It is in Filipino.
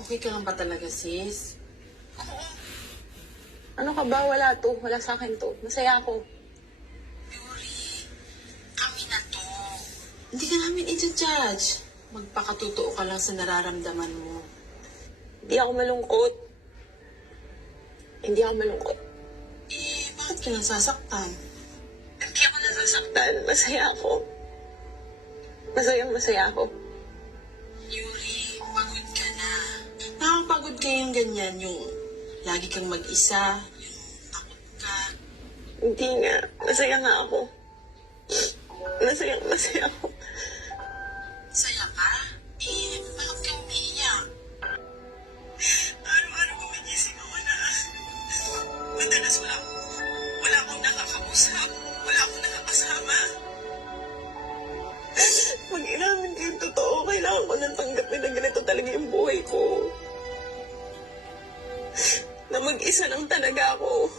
Okay ka lang ba talaga, sis? Oo, Ano ka ba? Wala to. Wala sa akin to. Masaya ako. Yuri. Kami na to. Hindi ka namin i-judge. Magpakatotoo ka lang sa nararamdaman mo. Hindi ako malungkot. Hindi ako malungkot. Bakit ka nasasaktan? Hindi ako nasasaktan. Masaya ako. Masaya ako. Yuri, pagod ka na. Nakakapagod kayong ganyan, yung lagi kang mag-isa, yung takot ka. Hindi nga. Masaya nga ako. Masaya ako. Saya ka? Bakit ka umiiyak? Araw-araw gumigising ako na. Madalas wala akong nakakausap. Wala akong nakakasama. Pag inamin ko yung totoo, kailangan ko nang tanggapin na ganito talaga yung buhay ko. Na mag-isa lang talaga ako.